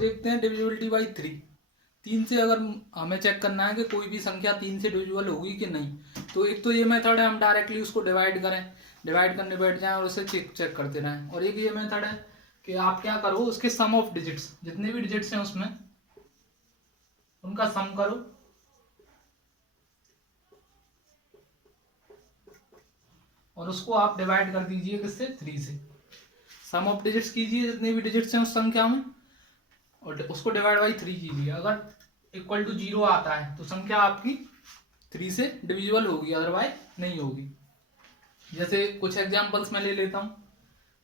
देखते हैं divisibility by 3। 3 से अगर हमें चेक करना है कि कोई भी संख्या 3 से डिविजिबल होगी कि नहीं, तो एक तो ये मेथड है हम डायरेक्टली उसको डिवाइड करें, डिवाइड करने बैठ जाएं और उसे चेक करते रहें। और एक ये मेथड है कि आप क्या करो, उसके सम ऑफ डिजिट्स, जितने भी डिजिट्स हैं उसमें उनका सम करो और उसको आप डिवाइड कर दीजिए किससे, 3 से। सम ऑफ डिजिट्स कीजिए जितने भी डिजिट्स हैं उस संख्या में और उसको डिवाइड बाई 3 कीजिए। अगर इक्वल टू 0 आता है तो संख्या आपकी 3 से डिविजिबल होगी, अदरवाइज नहीं होगी। जैसे कुछ एग्जांपल्स मैं ले लेता हूँ।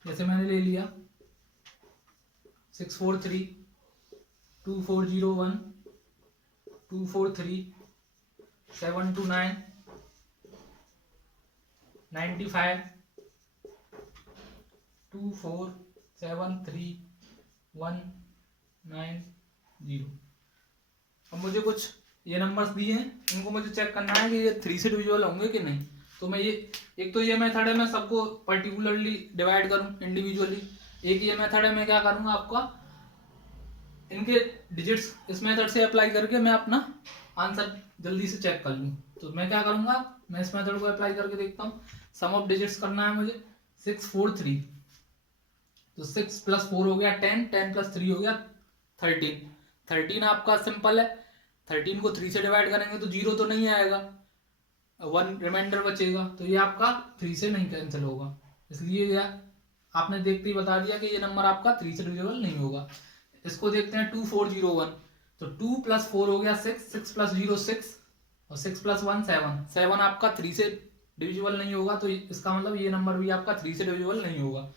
जैसे मैंने ले लिया 643, 2401, 243, 729, 95, 2473190। अब मुझे कुछ ये नंबर्स दिए हैं, इनको मुझे चेक करना है कि ये 3 से डिविजिबल होंगे कि नहीं। तो मैं ये, एक तो ये मेथड है मैं सबको पर्टिकुलरली डिवाइड करूं इंडिविजुअली। एक ये मेथड है मैं क्या करूंगा, आपका इनके डिजिट्स इस मेथड से अप्लाई करके मैं अपना आंसर जल्दी से चेक कर लूँ। तो मैं क्या करूंगा, मैं इस मेथड को अप्लाई करके देखता हूँ। सम ऑफ डिजिट्स करना है मुझे 643, तो 6 + 4 हो गया 10, 10 + 3 हो गया 13। 13 आपका सिंपल है, 13 को 3 से डिवाइड करेंगे तो 0 तो नहीं आएगा, 1 रिमाइंडर बचेगा, तो ये आपका 3 से नहीं कैंसिल होगा। इसलिए ये आपने देखते ही बता दिया कि ये नंबर आपका 3 से डिविजिबल नहीं होगा। इसको देखते हैं 2401, तो 2 + 4 हो गया 6, 6 + 0 6 और 6 + 1 7, 7 आपका 3 से डिविजिबल नहीं होगा, तो इसका मतलब ये नंबर भी आपका 3 से डिविजिबल नहीं होगा।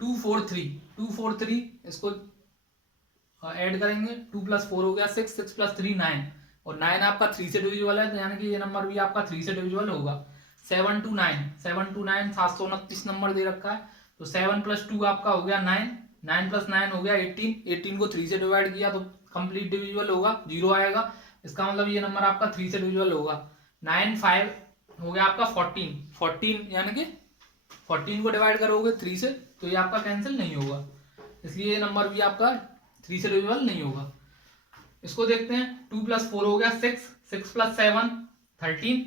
243, 243 इसको ऐड करेंगे, 2 + 4 हो गया 6, 6 + 3 9 और 9 आपका 3 से डिविजिबल है, तो यानी कि ये नंबर भी आपका 3 से डिविजिबल होगा। 729, 729 नंबर दे रखा है, तो 7 + 2 आपका हो गया 9, 9 + 9 हो गया 18, 18 को 3 से डिवाइड किया तो कंप्लीट डिविजिबल होगा, 0 आएगा। इसका मतलब ये नंबर आपका 3 से डिविजिबल होगा। 9 5 हो गया आपका 14, 14 यानी कि 14 को डिवाइड करोगे 3 से तो ये आपका कैंसिल नहीं होगा, इसलिए ये नंबर भी आपका 3 से डिविजिबल नहीं होगा। इसको देखते हैं 2 + 4 हो गया 6, 6 + 7 13,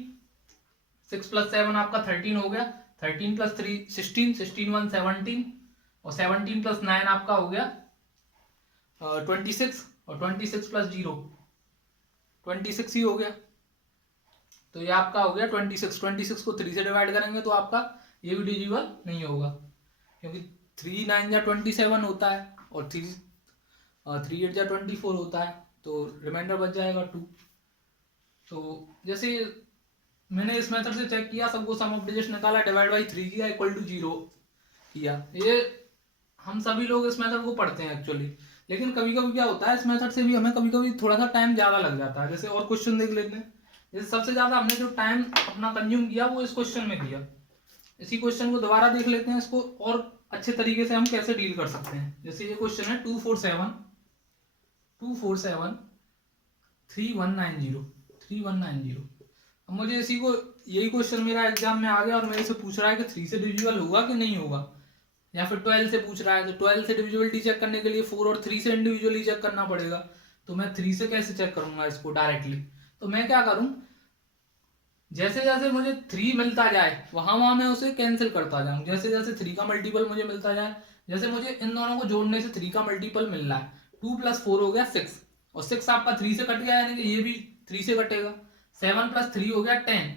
6 + 7 आपका 13 हो गया, 13 + 3 16, 16 1 17 और 17 + 9 आपका हो गया 26 और 26 + 0 26 ही हो गया, तो ये आपका हो गया 26। 26 को 3 से डिवाइड करेंगे तो आपका ये भी डिविजिबल नहीं होगा, क्योंकि 3 9 जा 27 होता है और 3 8 जा 24 होता है, तो रिमाइंडर बच जाएगा 2। तो जैसे मैंने इस मेथड से चेक किया, सबको सम ऑफ डिजिट्स निकाला, डिवाइड बाई 3 किया, इक्वल टू 0 किया। ये हम सभी लोग इस मेथड को पढ़ते हैं एक्चुअली, लेकिन कभी कभी क्या होता है, इस मेथड से भी हमें कभी कभी थोड़ा सा टाइम ज़्यादा लग जाता है। जैसे और क्वेश्चन देख लेते हैं। जैसे सबसे ज़्यादा हमने जो टाइम अपना कंज्यूम किया वो इस क्वेश्चन में किया। इसी क्वेश्चन को दोबारा देख लेते हैं, इसको और अच्छे तरीके से हम कैसे डील कर सकते हैं। जैसे ये क्वेश्चन है 247 3190 3190। अब मुझे इसी को, यही क्वेश्चन मेरा एग्जाम में आ गया और मेरे से पूछ रहा है कि 3 से डिविजिबल होगा कि नहीं होगा, या फिर 12 से पूछ रहा है। तो 12 से डिविजिबिलिटी चेक करने के लिए 4 और 3 से इंडिविजुअली चेक करना पड़ेगा, तो मैं 3 से कैसे चेक करूंगा इसको डायरेक्टली। तो मैं क्या करूं, जैसे जैसे मुझे 3 मिलता जाए वहां वहां मैं उसे कैंसिल करता जाऊं। जैसे जैसे 3 का मल्टीपल मुझे मिलता जाए, जैसे मुझे इन दोनों को जोड़ने से 3 का मल्टीपल मिल रहा है, 2 + 4 हो गया 6 और 6 आपका 3 से कट गया, यानी कि ये भी 3 से कटेगा। 7 + 3 हो गया 10,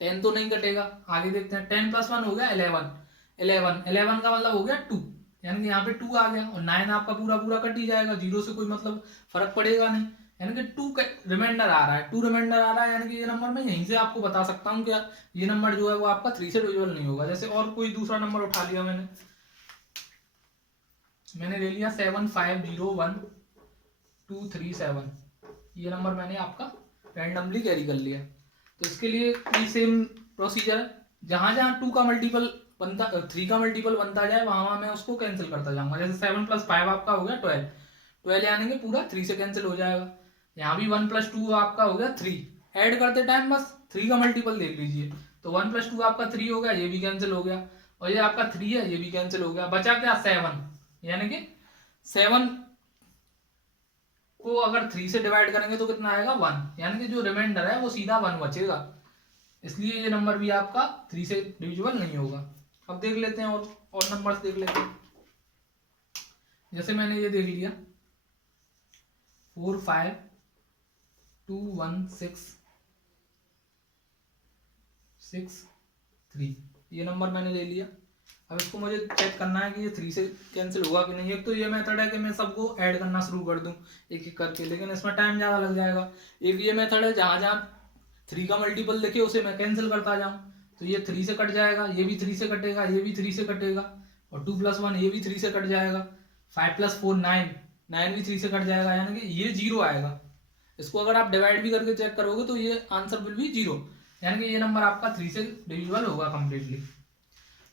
10 तो नहीं कटेगा। आगे देखते हैं 10 + 1 हो गया 11, 11 का मतलब हो गया 2, यानी कि यहाँ पे 2 आ गया और 9 आपका पूरा पूरा कट ही जाएगा, 0 से कोई मतलब फर्क पड़ेगा नहीं, यानी कि 2 रिमाइंडर आ रहा है, 2 रिमाइंडर आ रहा है, यानी कि ये नंबर मैं यहीं से आपको बता सकता हूँ कि ये नंबर जो है वो आपका 3 से डिविजिबल नहीं होगा। जैसे और कोई दूसरा नंबर उठा लिया मैंने ले लिया 7501237, ये नंबर मैंने आपका रैंडमली कैरी कर लिया। तो इसके लिए भी सेम प्रोसीजर है, जहां जहां 2 का मल्टीपल बनता, 3 का मल्टीपल बनता जाए वहां वहां मैं उसको कैंसिल करता जाऊंगा। जैसे 7 + 5 आपका हो गया 12, 12 यानी कि पूरा 3 से कैंसिल हो जाएगा। यहाँ भी 1 + 2 आपका हो गया 3, ऐड करते टाइम बस 3 का मल्टीपल देख लीजिए, तो 1 + 2 आपका 3 हो गया, ये भी कैंसिल हो गया, और ये आपका 3 है, ये भी कैंसिल हो गया, बचा क्या 7, यानी कि 7 को अगर 3 से डिवाइड करेंगे तो कितना आएगा 1, यानी कि जो रिमाइंडर है वो सीधा 1 बचेगा, इसलिए ये नंबर भी आपका 3 से डिविजिबल नहीं होगा। अब देख लेते हैं और नंबर्स देख लेते हैं। जैसे मैंने ये देख लिया 4 5 2 1 6 6 3, ये नंबर मैंने ले लिया। अब इसको मुझे चेक करना है कि ये 3 से कैंसिल होगा कि नहीं। एक तो ये मेथड है कि मैं सबको ऐड करना शुरू कर दूं एक एक करके, लेकिन इसमें टाइम ज़्यादा लग जाएगा। एक ये मेथड है जहाँ जहाँ 3 का मल्टीपल देखे उसे मैं कैंसिल करता जाऊँ, तो ये 3 से कट जाएगा, ये भी 3 से कटेगा, ये भी 3 से कटेगा, और 2 + 1 ये भी 3 से कट जाएगा, 5 + 4 9 9 भी 3 से कट जाएगा, यानी कि ये 0 आएगा। इसको अगर आप डिवाइड भी करके चेक करोगे तो ये आंसर विल भी 0, यानी कि ये नंबर आपका 3 से डिविजिबल होगा कम्प्लीटली।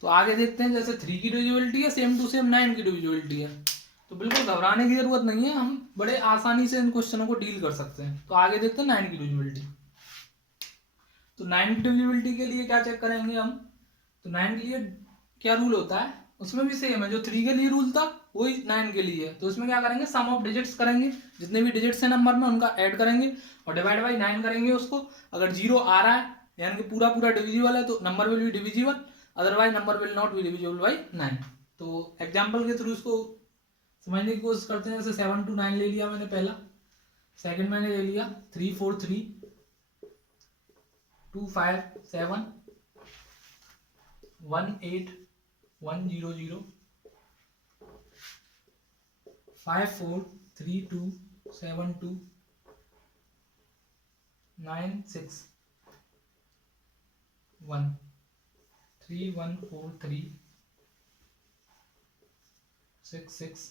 तो आगे देखते हैं, जैसे 3 की डिविजिबिलिटी है सेम टू सेम 9 की डिविजिबिलिटी है, तो बिल्कुल घबराने की जरूरत नहीं है, हम बड़े आसानी से इन क्वेश्चनों को डील कर सकते हैं। तो आगे देखते हैं 9 की डिविजिबिलिटी। तो 9 की डिविजिबिलिटी के लिए क्या चेक करेंगे हम, तो 9 के लिए क्या रूल होता है, उसमें भी सेम है जो 3 के लिए रूल था वही 9 के लिए है। तो इसमें क्या करेंगे, सम ऑफ डिजिट्स करेंगे, जितने भी डिजिट्स हैं नंबर में उनका ऐड करेंगे और डिवाइड बाई 9 करेंगे उसको। अगर 0 आ रहा है यानी कि पूरा पूरा डिविजिबल है तो number will be divisible, otherwise number will not be divisible by 9। तो एग्जाम्पल के थ्रू इसको समझने की कोशिश करते हैं। जैसे 7 to 9 ले लिया मैंने पहला, सेकंड मैंने ले लिया 3 4 3 2 5 7 1 8 1 0 0 5 4 3 2 7 2 9 6 1 3 1 4 3 6 6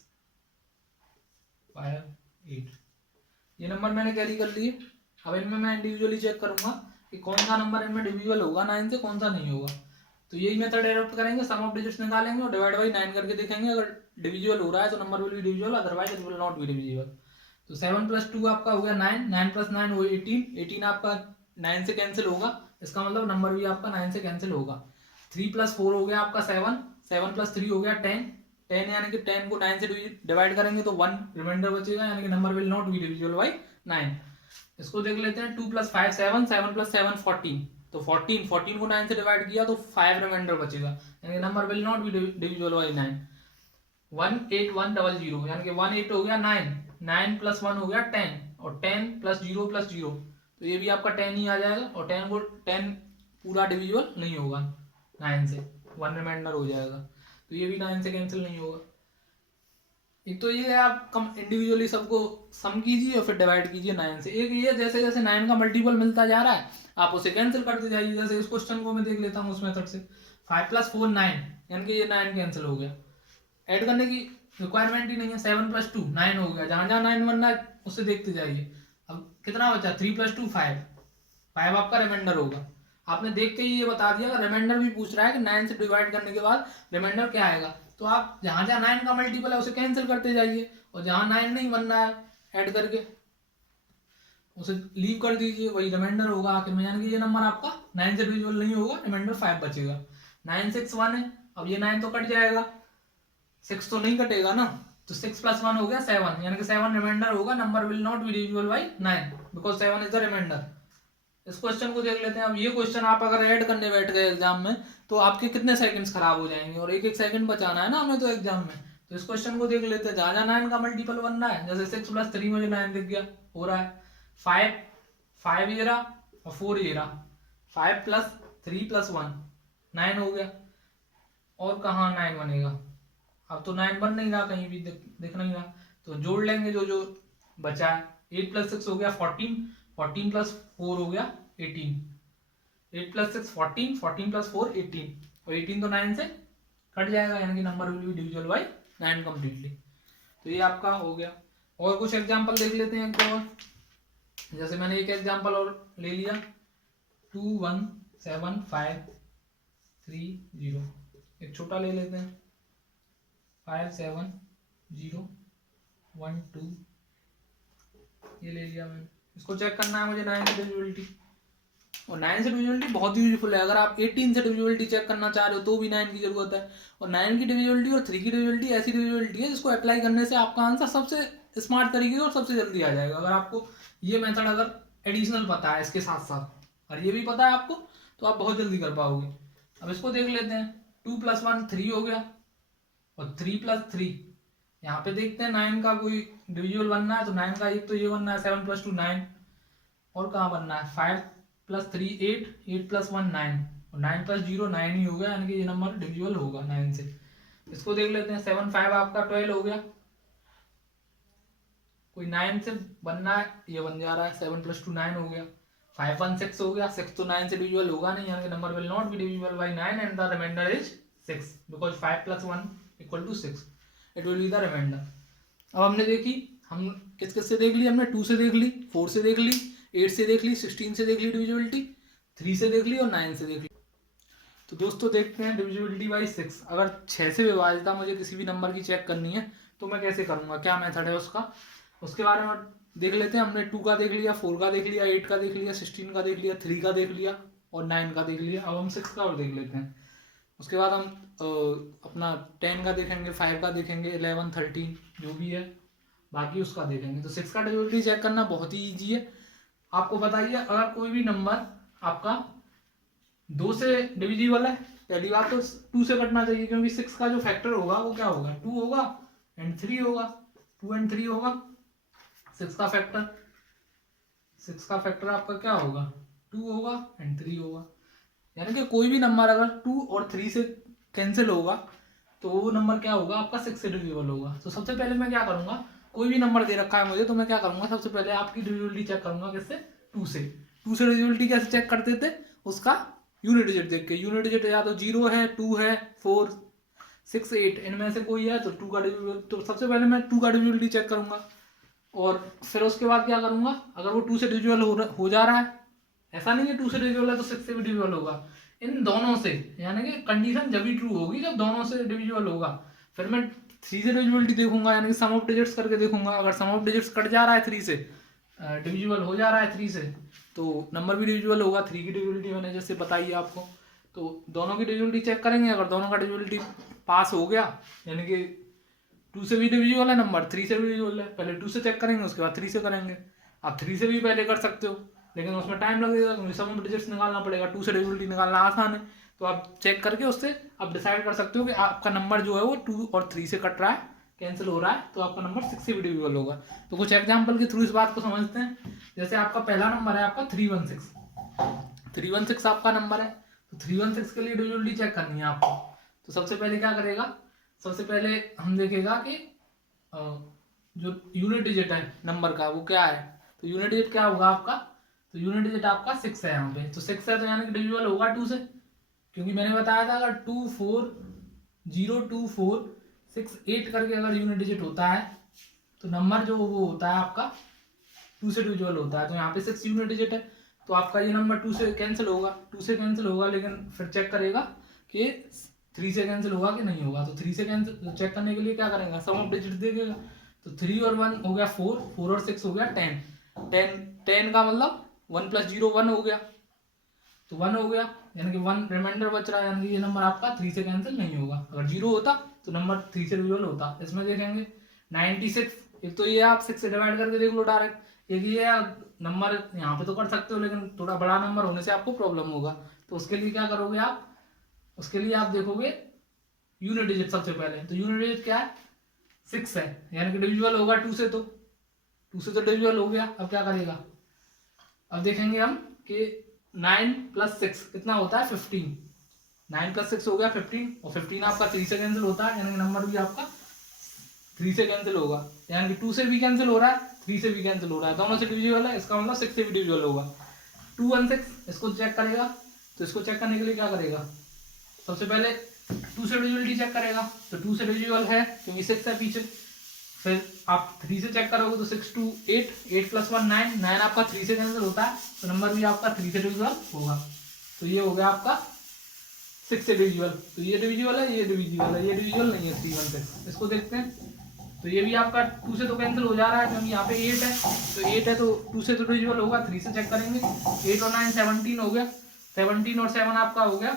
5 8, ये नंबर मैंने कैरी कर लिए। अब इनमें मैं इंडिविजुअली चेक करूंगा कि कौन सा नंबर इनमें डिविजिबल होगा 9 से, कौन सा नहीं होगा। तो यही मेथड एडॉप्ट करेंगे, सम ऑफ डिजिट्स निकालेंगे और डिवाइड बाई 9 करके देखेंगे, अगर डिविजिबल हो रहा है तो number will be divisible, otherwise it will not be divisible. तो 7 + 2 आपका हो गया 9, 9 + 9 वो 18, 18 आपका 9 से कैंसिल होगा, इसका मतलब नंबर भी आपका 9 से कैंसिल होगा। 3 + 4 हो गया आपका 7, 7 + 3 हो गया 10, 10 यानी कि 10 को 9 से डिवाइड करेंगे तो 1 रिमाइंडर बचेगा, यानी कि number will not be divisible by 9। इसको देख लेते हैं 2 + 5 7, 7 + 7 14, तो 14 को 9 से डिवाइड किया तो 5 रिमाइंडर बचेगा, यानी number will not be divisible by 9। 1 8 1 0 0, यानी कि 1 8 हो गया 9, 9 + 1 हो गया 10, और 10 + 0 + 0, तो ये भी आपका 10 ही आ जाएगा, और 10 पूरा डिविजिबल नहीं होगा 9 से, 1 रिमाइंडर हो जाएगा, तो ये भी 9 से कैंसिल नहीं होगा। एक तो ये है आप कम इंडिविजुअली सबको सम कीजिए और फिर डिवाइड कीजिए 9 से। एक ये जैसे जैसे 9 का मल्टीपल मिलता जा रहा है आप उसे कैंसिल करते जाइए। जैसे इस क्वेश्चन को मैं देख लेता हूँ उस मेथड से, 5 + 4 9, यानी कि ये 9 कैंसिल हो गया, ऐड करने की रिक्वायरमेंट ही नहीं है। 7 + 2 9 हो गया, जहाँ जहाँ 9 बनना है उससे देखते जाइए। अब कितना बचा, 3 + 2 5, 5 आपका रिमाइंडर होगा। आपने देख के ही ये बता दिया, अगर रिमाइंडर भी पूछ रहा है कि 9 से डिवाइड करने के बाद रिमाइंडर क्या आएगा, तो आप जहाँ जहाँ 9 का मल्टीपल है उसे कैंसिल करते जाइए, और जहाँ 9 नहीं बनना है ऐड करके उसे लीव कर दीजिए, वही रिमाइंडर होगा आखिर में, यानी कि ये नंबर आपका 9 से डिविजिबल नहीं होगा, रिमाइंडर 5 बचेगा। 9 6 1 है, अब ये 9 तो कट जाएगा, 6 तो नहीं कटेगा ना, तो 6 + 1 हो गया 7, यानी कि 7 रिमाइंडर होगा, number will not be divisible by 9 because 7 is the reminder. इस क्वेश्चन को देख लेते हैं। अब ये क्वेश्चन आप अगर ऐड करने बैठ गए एग्जाम में तो आपके कितने सेकंड्स खराब हो जाएंगे, और एक एक सेकंड बचाना है ना हमें तो एग्जाम में। तो इस क्वेश्चन को देख लेते हैं, जहाँ जहाँ 9 का मल्टीपल बन रहा है, जैसे 6 + 3 मुझे 9 दिख गया, हो रहा है 5 ये रहा और 4 ये रहा, 5 + 3 + 1 9 हो गया, और कहाँ 9 बनेगा, अब तो 9 बन नहीं रहा, कहीं भी दिख नहीं रहा, तो जोड़ लेंगे जो जो बचा है। 8 + 6 हो गया 14, 14 + 4 हो गया 18, 8 + 6 14, 14 + 4 18, और 18 तो 9 से कट जाएगा, यानी कि number will be divisible by 9 completely. तो ये आपका हो गया। और कुछ एग्जांपल देख लेते हैं एक तो, और जैसे मैंने एक एग्जांपल और ले लिया 2 1 7 5 3 0, एक छोटा ले लेते हैं 5 7 0 1 2, ये ले लिया मैंने। इसको चेक करना है मुझे 9 की डिविजिबिलिटी, और 9 से डिविजिबिलिटी बहुत यूजफुल है। अगर आप 18 से डिविजिबिलिटी चेक करना चाह रहे हो तो भी 9 की जरूरत है, और 9 की डिविजिबिलिटी और 3 की डिविजिबिलिटी ऐसी डिविजिबिलिटी है जिसको अप्लाई करने से आपका आंसर सबसे स्मार्ट तरीके से और सबसे जल्दी आ जाएगा। अगर आपको ये मेथड अगर एडिशनल पता है इसके साथ साथ और ये भी पता है आपको, तो आप बहुत जल्दी कर पाओगे। अब इसको देख लेते हैं। 2 + 1 3 हो गया और 3 + 3 यहाँ पे देखते हैं 9 का कोई डिविजिबल बनना है तो 9 का एक तो ये बनना है 7 + 2 9 और कहाँ बनना है 5 + 3 8 8 + 1 9 और 9 + 0 9 ही हो गया, यानी कि ये नंबर डिविजिबल होगा 9 से। इसको देख लेते हैं। 7 5 आपका 12 हो गया, कोई 9 से बनना है, ये बन जा रहा है 7 + 2 9 हो गया। 5 1 6 हो गया, 6 तो 9 से डिविजिबल होगा नहीं, यानी कि number will not be divisible by 9 and the reminder is 6 because 5 + 1 = 6, it will be the reminder. अब हमने देखी, हम किस किस से देख ली, हमने 2 से देख ली, 4 से देख ली, 8 से देख ली, 16 से देख ली डिविजिबिलिटी, 3 से देख ली और 9 से देख ली। तो दोस्तों देखते हैं डिविजिबिलिटी बाई 6। अगर 6 से विभाजित मुझे किसी भी नंबर की चेक करनी है तो मैं कैसे करूँगा, क्या मेथड है उसका, उसके बारे में देख लेते हैं। हमने 2 का देख लिया, 4 का देख लिया, 8 का देख लिया, 16 का देख लिया, 3 का देख लिया और 9 का देख लिया। अब हम 6 का और देख लेते हैं। उसके बाद हम अपना 10 का देखेंगे, 5 का देखेंगे, 11 13 जो भी है बाकी उसका देखेंगे। तो 6 का डिविजिबिलिटी चेक करना बहुत ही ईजी है। आपको बताइए, अगर कोई भी नंबर आपका 2 से डिविजिबल है, पहली बात तो 2 से कटना चाहिए, क्योंकि 6 का जो फैक्टर होगा वो क्या होगा 2 होगा एंड 3 होगा, 2 एंड 3 होगा 6 का फैक्टर। 6 का फैक्टर आपका क्या होगा 2 होगा एंड 3 होगा, यानी कि कोई भी नंबर अगर 2 और 3 से कैंसिल होगा तो वो नंबर क्या होगा आपका 6 से डिविजिबल होगा। तो सबसे पहले मैं क्या करूंगा, कोई भी नंबर दे रखा है मुझे तो मैं क्या करूंगा, सबसे पहले आपकी डिविजिबिलिटी चेक करूंगा किससे 2 से। 2 से डिविजिबिलिटी कैसे चेक करते थे, उसका यूनिट डिजिट देख के। यूनिट डिजिट या तो 0 है, 2 है, 4 6 8 इनमें से कोई है तो 2 का डिविजिबल, तो सबसे पहले मैं 2 का डिविजिबिलिटी चेक करूंगा और फिर उसके बाद क्या करूंगा, अगर वो 2 से डिविजिबल हो जा रहा है, ऐसा नहीं है 2 से डिविजिबल है तो 6 से भी डिविजिबल होगा, इन दोनों से, यानी कि कंडीशन जब भी ट्रू होगी जब दोनों से डिविजिबल होगा। फिर मैं 3 से डिविजिबिलिटी देखूंगा, यानी कि सम ऑफ डिजिट्स करके देखूंगा। अगर सम ऑफ डिजिट्स कट जा रहा है 3 से, डिविजिबल हो जा रहा है 3 से, तो नंबर भी डिविजिबल होगा। 3 की डिविजिबिलिटी मैंने जैसे बताई है आपको, तो दोनों की डिविजिबिलिटी चेक करेंगे। अगर दोनों का डिविजिबिलिटी पास हो गया, यानी कि 2 से भी डिविजिबल है नंबर, 3 से भी डिविजिबल है, पहले 2 से चेक करेंगे उसके बाद 3 से करेंगे। आप 3 से भी पहले कर सकते हो लेकिन उसमें टाइम लगेगा, क्योंकि सम ऑफ डिजिट्स निकालना पड़ेगा। 2 से डिविजिबिलिटी निकालना आसान है, तो आप चेक करके उससे आप डिसाइड कर सकते हो कि आपका नंबर जो है वो 2 और 3 से कट रहा है, कैंसिल हो रहा है, तो आपका नंबर 6 से भी डिविजिबल होगा। तो कुछ एग्जाम्पल के थ्रू इस बात को समझते हैं। जैसे आपका पहला नंबर है आपका 316 आपका नंबर है, तो 316 के लिए डिविजिबिलिटी चेक करनी है आपको। तो सबसे पहले क्या करेगा, सबसे पहले हम देखेगा कि जो यूनिट डिजिट है नंबर का वो क्या है। तो यूनिट डिजिट क्या होगा आपका, तो यूनिट डिजिट आपका 6 है यहाँ पे, तो 6 है तो यानी कि डिविजिबल होगा 2 से, क्योंकि मैंने बताया था अगर 2 4 0 2 4 6 8 करके अगर यूनिट डिजिट होता है तो नंबर जो वो होता है आपका 2 से डिविजिबल होता है। तो यहाँ पे 6 यूनिट डिजिट है, तो आपका ये नंबर 2 से कैंसिल होगा, 2 से कैंसिल होगा, लेकिन फिर चेक करेगा कि 3 से कैंसिल होगा कि नहीं होगा। तो 3 से कैंसिल चेक करने के लिए क्या करेगा, सम ऑफ डिजिट देखेगा। तो 3 और 1 हो गया 4, 4 और 6 हो गया 10, 10 का मतलब 1 + 0 1 हो गया, तो 1 हो गया, यानी कि 1 रिमाइंडर बच रहा है, यानी कि ये नंबर आपका 3 से कैंसिल नहीं होगा। अगर 0 होता तो नंबर 3 से डिविजिबल होता। इसमें देखेंगे 96, एक तो ये आप 6 से डिवाइड करके देख लो डायरेक्ट, एक ये नंबर यहाँ पे तो कर सकते हो लेकिन थोड़ा बड़ा नंबर होने से आपको प्रॉब्लम होगा। तो उसके लिए क्या करोगे आप, उसके लिए आप देखोगे यूनिट डिजिट सबसे पहले। तो यूनिट डिजिट क्या है 6 है, यानी कि डिविजिबल होगा 2 से, तो 2 से तो डिविजिबल हो गया। अब क्या करेगा, अब देखेंगे हम कि 9 + 6 कितना होता है 15, 9 + 6 हो गया 15, और 15 आपका 3 से कैंसिल होता है, यानी कि नंबर भी आपका 3 से कैंसिल होगा, यानी कि 2 से भी कैंसिल हो रहा है 3 से भी कैंसिल हो रहा है, दोनों से डिविजिबल है, इसका मतलब 6 से भी डिविजिबल होगा। 216 इसको चेक करेगा, तो इसको चेक करने के लिए क्या करेगा, सबसे पहले 2 से डिविजिबिलिटी चेक करेगा, तो 2 से डिविजिबल है क्योंकि 6 है पीछे। फिर आप 3 से चेक करोगे तो 6 2 8, 8 + 1 9, 9 आपका 3 से कैंसिल होता है, तो नंबर भी आपका 3 से डिविजिबल होगा। तो ये हो गया आपका 6 से डिविजिबल, तो ये डिविजिबल है, ये डिविजिबल है, ये डिविजिबल नहीं है 316। इसको देखते हैं, तो ये भी आपका 2 से तो कैंसिल हो जा रहा है क्योंकि यहाँ पे 8 है, तो 8 है तो 2 से तो डिविजिबल होगा, 3 से चेक करेंगे, 8 और 9 17 हो गया, 17 और 7 आपका हो गया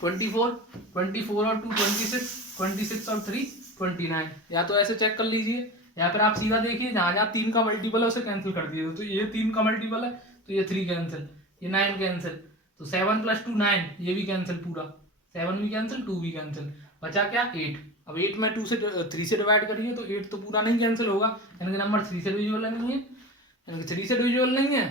24, 24 और 2 26, 26 और 3 29। या तो ऐसे चेक कर लीजिए या फिर आप सीधा देखिए जहाँ जहाँ 3 का मल्टीपल है उसे कैंसिल कर दिए, तो ये 3 का मल्टीपल है तो ये 3 कैंसिल, ये 9 कैंसिल, तो 7 + 2 9, ये भी कैंसिल पूरा, 7 भी कैंसिल, 2 भी कैंसिल, बचा क्या 8। अब 8 में 3 से डिवाइड करिए तो 8 तो पूरा नहीं कैंसिल होगा, यानी कि नंबर 3 से डिविजिबल नहीं है, यानी कि 3 से डिविजिबल नहीं है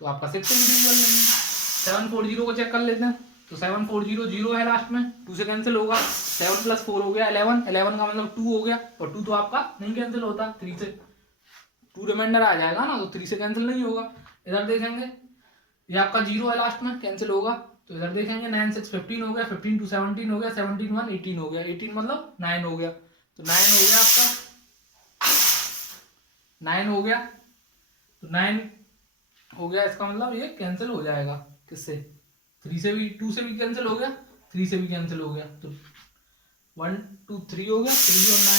तो आपका 6 से भी डिविजिबल नहीं है। 740 को चेक कर लेते हैं, तो 740 0 है लास्ट में, 2 से कैंसिल होगा, 7 + 4 हो गया 11, 11 का मतलब 2 हो गया, और 2 तो आपका नहीं कैंसिल होता, 3 से 2 रिमाइंडर आ जाएगा ना, तो 3 से कैंसिल नहीं होगा। इधर देखेंगे ये आपका 0 है लास्ट में, कैंसिल होगा, तो इधर देखेंगे 9 6 15 हो गया, 15 2 17 हो गया, 17 1 18 हो गया, 18 मतलब 9 हो गया, तो 9 हो गया आपका, 9 हो गया, तो 9 हो गया, इसका मतलब ये कैंसिल हो जाएगा किससे, 3 से भी, 2 से भी कैंसिल हो गया, 3 से भी कैंसिल हो गया, तो 1 2 3 हो गया, 3 और 9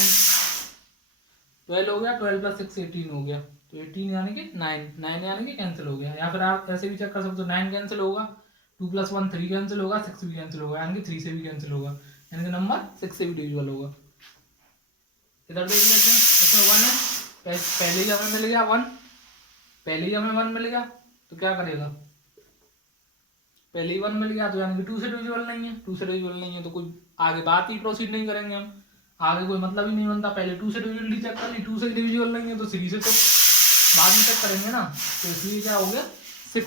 12 हो गया, 12 + 6 18 हो गया, तो 18 यानी कि 9 यानी कि कैंसिल हो गया। या फिर आप ऐसे भी चेक कर सकते हो, 9 कैंसिल होगा, 2 + 1 3 कैंसिल होगा, 6 भी कैंसिल होगा, यानी कि 3 से भी कैंसिल होगा, यानी कि नंबर 6 से भी डिविजिबल होगा। इधर देख लेते हैं, इसमें 1 है, पहले ही हमें मिल गया 1, पहले ही हमें 1 मिल गया, तो क्या करेगा, पहले ही 1 मिल गया तो यानी कि 2 से डिविजिबल नहीं है, 2 से डिविजिबल नहीं है तो कोई आगे बात ही प्रोसीड नहीं करेंगे हम, आगे कोई मतलब ही नहीं बनता, पहले 2 से डिविजिबल चेक कर ली, 2 से डिविजिबल नहीं है तो 3 से तो बाद में चेक करेंगे ना, तो इसलिए क्या हो गया 6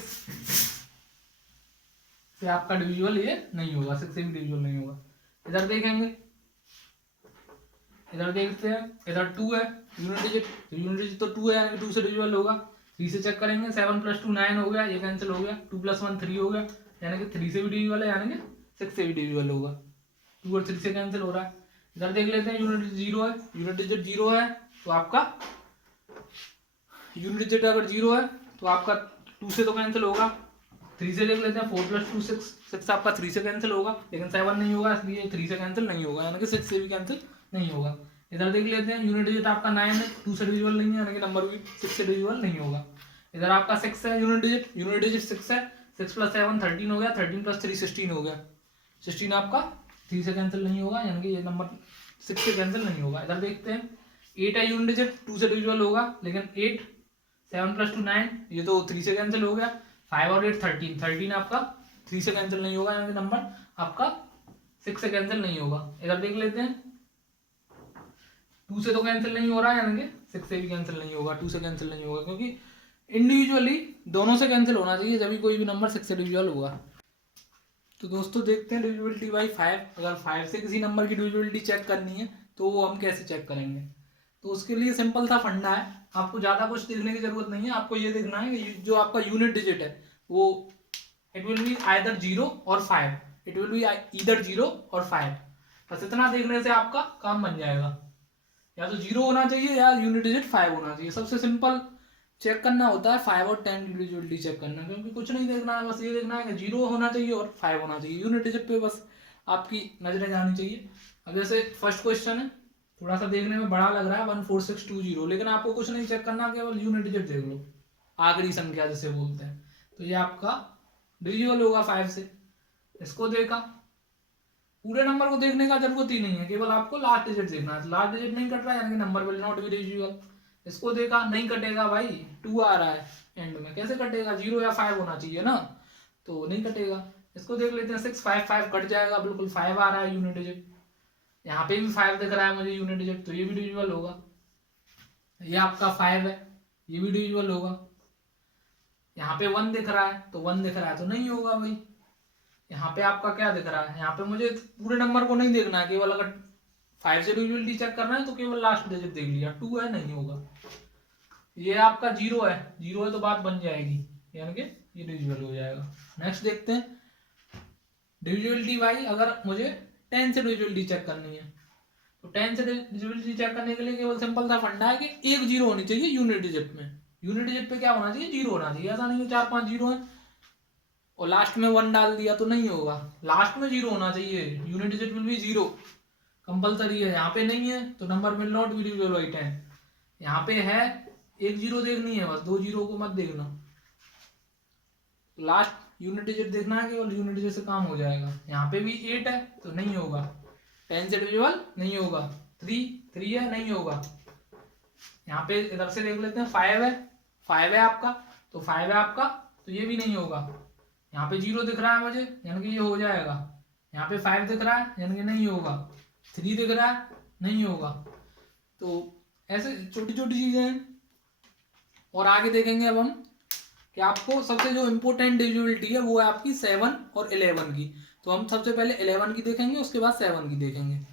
से आपका डिविजिबल ये नहीं होगा, 6 से भी डिविजिबल नहीं होगा। इधर देखेंगे, इधर देखते हैं, इधर 2 है यूनिट डिजिट, तो यूनिट डिजिट तो 2 है, यानी कि 2 से डिविजिबल होगा, 3 से चेक करेंगे, 7 + 2 9 हो गया, ये कैंसिल हो गया, 2 + 1 3 हो गया, यानी कि 3 से भी डिविजिबल है, यानी कि 6 से भी डिविजिबल होगा, 2 और 3 से कैंसिल हो रहा है। इधर देख लेते हैं, यूनिट डिजिट 0 है, यूनिट डिजिट 0 है तो आपका यूनिट डिजिट अगर 0 है तो आपका 2 से तो कैंसिल होगा, 3 से देख लेते हैं, 4 + 2 6, 6 आपका 3 से कैंसिल होगा, लेकिन 7 नहीं होगा, इसलिए 3 से कैंसिल नहीं होगा, यानी कि 6 से भी कैंसिल नहीं होगा। इधर देख लेते हैं, यूनिट डिजिट आपका 9 है, 2 से डिविजिबल नहीं है, यानी कि नंबर भी 6 से डिविजिबल नहीं होगा। इधर आपका 6 है यूनिट डिजिट 6 है, 6 + 7 13 हो गया, 13 + 3 16 हो गया, 16 आपका 3 से कैंसिल नहीं होगा, यानी कि ये नंबर 6 से कैंसिल नहीं होगा। इधर देखते हैं 8 है यूनिट डिजिट, 2 से डिविजिबल होगा, लेकिन 8 7 + 2 9, ये तो 3 से कैंसिल हो गया, 5 और 8 13, 13 आपका 3 से कैंसिल नहीं होगा, यानी कि नंबर आपका 6 से कैंसिल नहीं होगा। इधर देख लेते हैं, 2 से तो कैंसिल नहीं हो रहा है, यानी कि 6 से भी कैंसिल नहीं होगा, 2 से कैंसिल नहीं होगा, क्योंकि इंडिविजुअली दोनों से कैंसिल होना चाहिए जब भी कोई भी नंबर 6 से डिविजिबल होगा। तो दोस्तों देखते हैं डिविजिबिलिटी बाई 5, अगर 5 से किसी नंबर की डिविजिबिलिटी चेक करनी है तो वो हम कैसे चेक करेंगे। तो उसके लिए सिंपल सा फंडा है, आपको ज़्यादा कुछ देखने की जरूरत नहीं है, आपको ये देखना है कि जो आपका यूनिट डिजिट है वो इट विल बी आइदर 0 और 5, इट विल बी ईदर 0 और 5, बस इतना देखने से आपका काम बन जाएगा, या तो 0 होना चाहिए या यूनिट डिजिट 5 होना चाहिए। सबसे सिंपल चेक करना होता है 5 और 10 की डिविजिबिलिटी चेक करना, क्योंकि कुछ नहीं देखना है, बस ये देखना है कि 0 होना चाहिए और 5 होना चाहिए, यूनिट डिजिट पे बस आपकी नजरें जानी चाहिए। अब जैसे फर्स्ट क्वेश्चन है, थोड़ा सा देखने में बड़ा लग रहा है 14620, लेकिन आपको कुछ नहीं चेक करना, केवल यूनिट डिजिट देख लो, आखिरी संख्या जैसे बोलते हैं, तो ये आपका डिविजिबल होगा 5 से। इसको देखा, पूरे नंबर को देखने का जरूरत ही नहीं है, केवल आपको लास्ट डिजिट देखना है, लास्ट डिजिट नहीं कट रहा है यानी कि number will not be divisible. इसको देखा, नहीं कटेगा भाई, 2 आ रहा है एंड में, कैसे कटेगा, 0 या 5 होना चाहिए ना, तो नहीं कटेगा। इसको देख लेते हैं 6 5 5 कट जाएगा, बिल्कुल 5 आ रहा है यूनिट डिजिट, यहाँ पे भी 5 दिख रहा है मुझे यूनिट डिजिट, तो ये भी डिविजिबल होगा। ये आपका 5 है, ये भी डिविजिबल होगा। यहाँ पे 1 दिख रहा है, तो 1 दिख रहा है तो नहीं होगा भाई। यहाँ पे आपका क्या दिख रहा है, यहाँ पे मुझे पूरे नंबर को नहीं देखना है, केवल अगर 5 से डिविजिबिलिटी चेक करना है तो केवल लास्ट डिजिट देख लिया, 2 है नहीं होगा। ये आपका 0 है, 0 है तो बात बन जाएगी, यानी कि ये डिविजिबल हो जाएगा। नेक्स्ट देखते हैं डिविजिबिलिटी बाई, अगर मुझे 10 से डिविजिबिलिटी चेक करनी है, तो 10 से डिविजिबिलिटी चेक करने के लिए केवल सिंपल सा फंडा है कि एक 0 होनी चाहिए यूनिट डिजिट में, यूनिट डिजिट पे क्या होना चाहिए, 0 होना चाहिए, ऐसा नहीं है 4 5 0 है और लास्ट में 1 डाल दिया तो नहीं होगा, लास्ट में 0 होना चाहिए, unit digit will be 0 compulsory है। यहाँ पे नहीं है तो number will not be divisible by 10, यहाँ पे है, एक 0 देखनी है बस, 2 0 को मत देखना, लास्ट यूनिट डिजिट देखना है, केवल यूनिट डिजिट से काम हो जाएगा। यहाँ पे भी 8 है तो नहीं होगा, 10 से डिविजिबल नहीं होगा, 3 है नहीं होगा, यहाँ पे इधर से देख लेते हैं, 5 है आपका, तो 5 है आपका, तो ये भी नहीं होगा। यहाँ पे 0 दिख रहा है मुझे, यानी कि ये हो जाएगा। यहाँ पे 5 दिख रहा है, यानी कि नहीं होगा। 3 दिख रहा है, नहीं होगा। तो ऐसे छोटी छोटी चीजें हैं। और आगे देखेंगे अब हम कि आपको सबसे जो इम्पोर्टेंट डिविजिबिलिटी है वो है आपकी 7 और 11 की। तो हम सबसे पहले 11 की देखेंगे, उसके बाद 7 की देखेंगे।